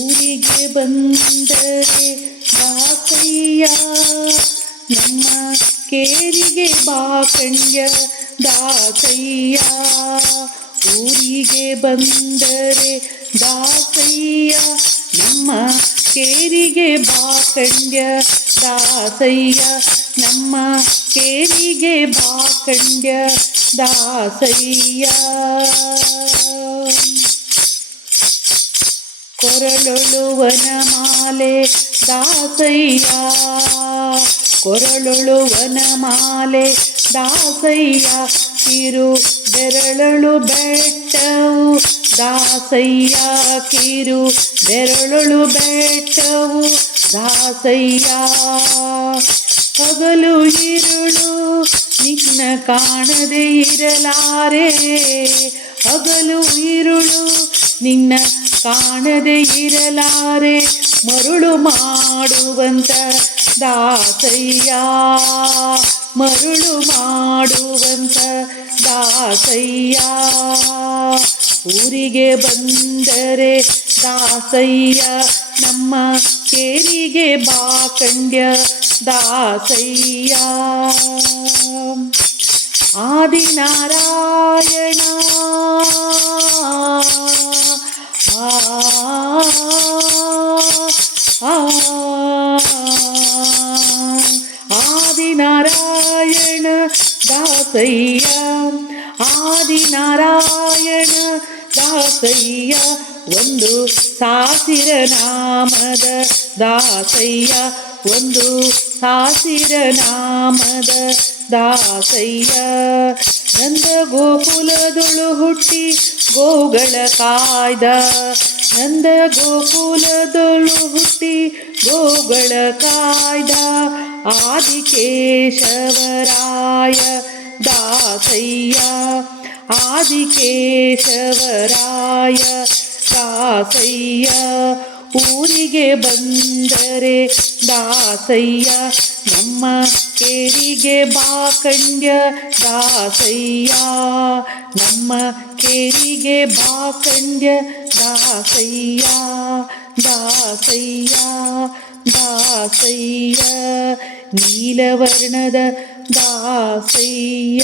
ಊರಿಗೆ ಬಂದರೆ ದಾಸಯ್ಯ ನಮ್ಮ ಕೇರಿಗೆ ಬಾಕಂಡ್ಯ ದಾಸಯ್ಯ. ಊರಿಗೆ ಬಂದರೆ ದಾಸಯ್ಯ ನಮ್ಮ ಕೇರಿಗೆ ಬಾಕಂಡ್ಯ ದಾಸಯ್ಯ. ನಮ್ಮ ಕೇರಿಗೆ ಬಾಕಂಡ್ಯ ದಾಸಯ್ಯ. ಕೊರಳೊಳು ವನಮಾಲೆ ದಾಸಯ್ಯ. ಕೊರಳೊಳು ವನಮಾಲೆ ದಾಸಯ್ಯ. ಕಿರು ಬೆರಳೊಳು ಬೆಟ್ಟವು ದಾಸಯ್ಯ. ಕಿರು ಬೆರಳೊಳು ಬೆಟ್ಟವು ದಾಸಯ್ಯ. ಹಗಲು ಇರುಳು ನಿನ್ನ ಕಾಣದೆ ಇರಲಾರೆ. ಹಗಲು ಇರುಳು ನಿನ್ನ ಕಾಣದೆ ಇರಲಾರೆ. ಮರುಳು ಮಾಡುವಂತ ದಾಸಯ್ಯ. ಮರುಳು ಮಾಡುವಂತ ದಾಸಯ್ಯ. ಊರಿಗೆ ಬಂದರೆ ದಾಸಯ್ಯ ನಮ್ಮ ಕೇರಿಗೆ ಬಾಕಂಡ್ಯ ದಾಸಯ್ಯ. ಆದಿನಾರಾಯಣ ಆದಿನಾರಾಯಣ ದಾಸಯ್ಯ. ಆದಿನಾರಾಯಣ ದಾಸಯ್ಯ. ಒಂದು ಸಾಸಿರ ನಾಮದ ದಾಸಯ್ಯ. ಒಂದು ಸಾಸಿರ ನಾಮದ ದಾಸಯ್ಯ. ನಂದ ಗೋಕುಲದೊಳು ಹುಟ್ಟಿ ಗೋಗಳ ಕಾಯ್ದ. ನಂದ ಗೋಕುಲದೊಳು ಹುಟ್ಟಿ ಗೋಗಳ ಕಾಯ್ದ. ಆದಿಕೇಶವರಾಯ ದಾಸಯ್ಯ. ಆದಿಕೇಶವರಾಯ ದಾಸಯ್ಯ. ಊರಿಗೆ ಬಂದರೆ ದಾಸಯ್ಯ ನಮ್ಮ ಕೇರಿಗೆ ಬಾಕಂಡ್ಯ ದಾಸಯ್ಯ. ನಮ್ಮ ಕೇರಿಗೆ ಬಾಕಂಡ್ಯ ದಾಸಯ್ಯ. ದಾಸಯ್ಯ ದಾಸಯ್ಯ. ನೀಲವರ್ಣದ ದಾಸಯ್ಯ.